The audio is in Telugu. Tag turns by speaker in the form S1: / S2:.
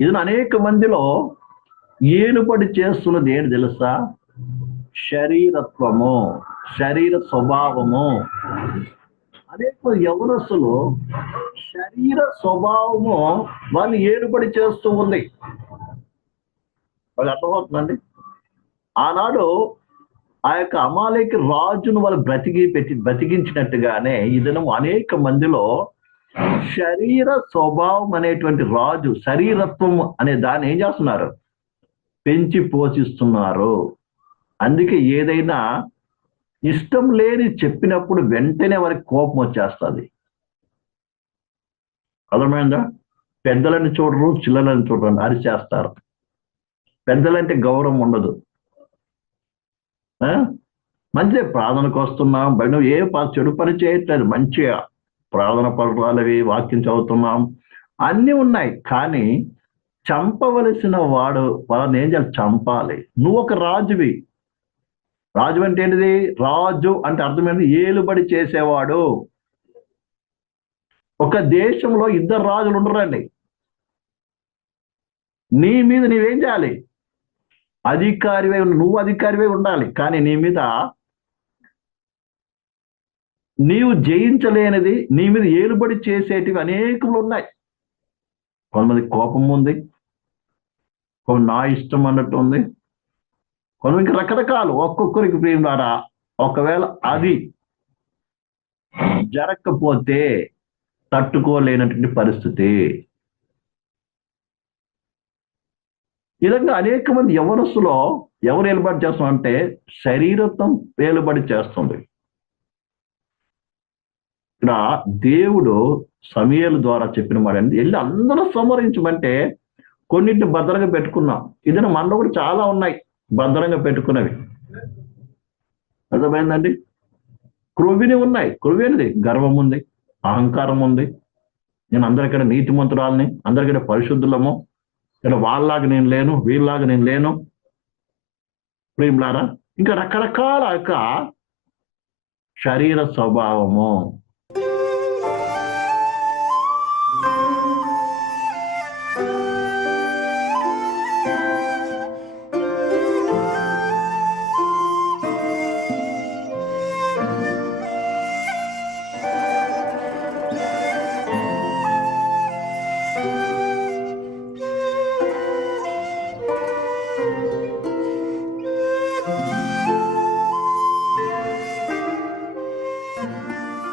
S1: ఇది అనేక మందిలో ఏనుపడి చేస్తున్నది ఏంటి తెలుసా? శరీరత్వము శరీర స్వభావము. అనేక యవనస్సులు శరీర స్వభావము వాళ్ళు ఏనుపడి చేస్తూ ఉంది. వాళ్ళు అర్థమవుతుందండి? ఆనాడు ఆ యొక్క అమాలయకి రాజును వాళ్ళు బ్రతికి పెట్టి బ్రతికించినట్టుగానే ఇదను అనేక మందిలో శరీర స్వభావం అనేటువంటి రాజు శరీరత్వం అనే దాన్ని ఏం చేస్తున్నారు? పెంచి పోషిస్తున్నారు. అందుకే ఏదైనా ఇష్టం లేని చెప్పినప్పుడు వెంటనే వారికి కోపం వచ్చేస్తుంది. అర్థమైందా? పెద్దలని చూడరు చిల్లలని చూడరు అరిచేస్తారు. పెద్దలంటే గౌరవం ఉండదు. ఆ? మంచిదే ప్రార్థనకు వస్తున్నాం బయట ఏ ప- చెడు పని చేయట్లేదు మంచిగా. ప్రార్థన పర్వాలవి వాక్యం చదువుతున్నాం. అన్నీ ఉన్నాయి. కానీ చంపవలసిన వాడు వాళ్ళని ఏం చేయాలి? చంపాలి. నువ్వు ఒక రాజువి. రాజు అంటే ఏంటిది? రాజు అంటే అర్థమైంది ఏలుబడి చేసేవాడు. ఒక దేశంలో ఇద్దరు రాజులు ఉండరండి. నీ మీద నీవేం చేయాలి? అధికారివై నువ్వు అధికారివై ఉండాలి. కానీ నీ మీద నీవు జయించలేనిది నీ మీద ఏలుబడి చేసేటివి అనేకములు ఉన్నాయి. కొంతమంది కోపం ఉంది. కొంత నా ఇష్టం అన్నట్టు ఉంది. కొంతమంది రకరకాలు. ఒక్కొక్కరికి ప్రియులారా ఒకవేళ అది జరగకపోతే తట్టుకోలేనటువంటి పరిస్థితి. ఈ విధంగా అనేక మంది యవనస్సులో ఎవరు ఏలుబడి చేస్తాం అంటే శరీరత్వం ఏలుబడి చేస్తుంది. ఇక్కడ దేవుడు సమయాల ద్వారా చెప్పిన మాట అండి వెళ్ళి అందరూ సంహరించమంటే కొన్నింటిని భద్రంగా పెట్టుకున్నాం. ఇది మనలో కూడా చాలా ఉన్నాయి భద్రంగా పెట్టుకున్నవి. అర్థమైందండి? క్రొవిని ఉన్నాయి. క్రొవి గర్వం ఉంది అహంకారం ఉంది. నేను అందరికన్నా నీతిమంతురాలని అందరికీ పరిశుద్ధులము. ఇక్కడ వాళ్ళలాగా నేను లేను వీళ్ళలాగా నేను లేను. ప్రేమ్లారా? ఇంకా రకరకాల యొక్క శరీర స్వభావము.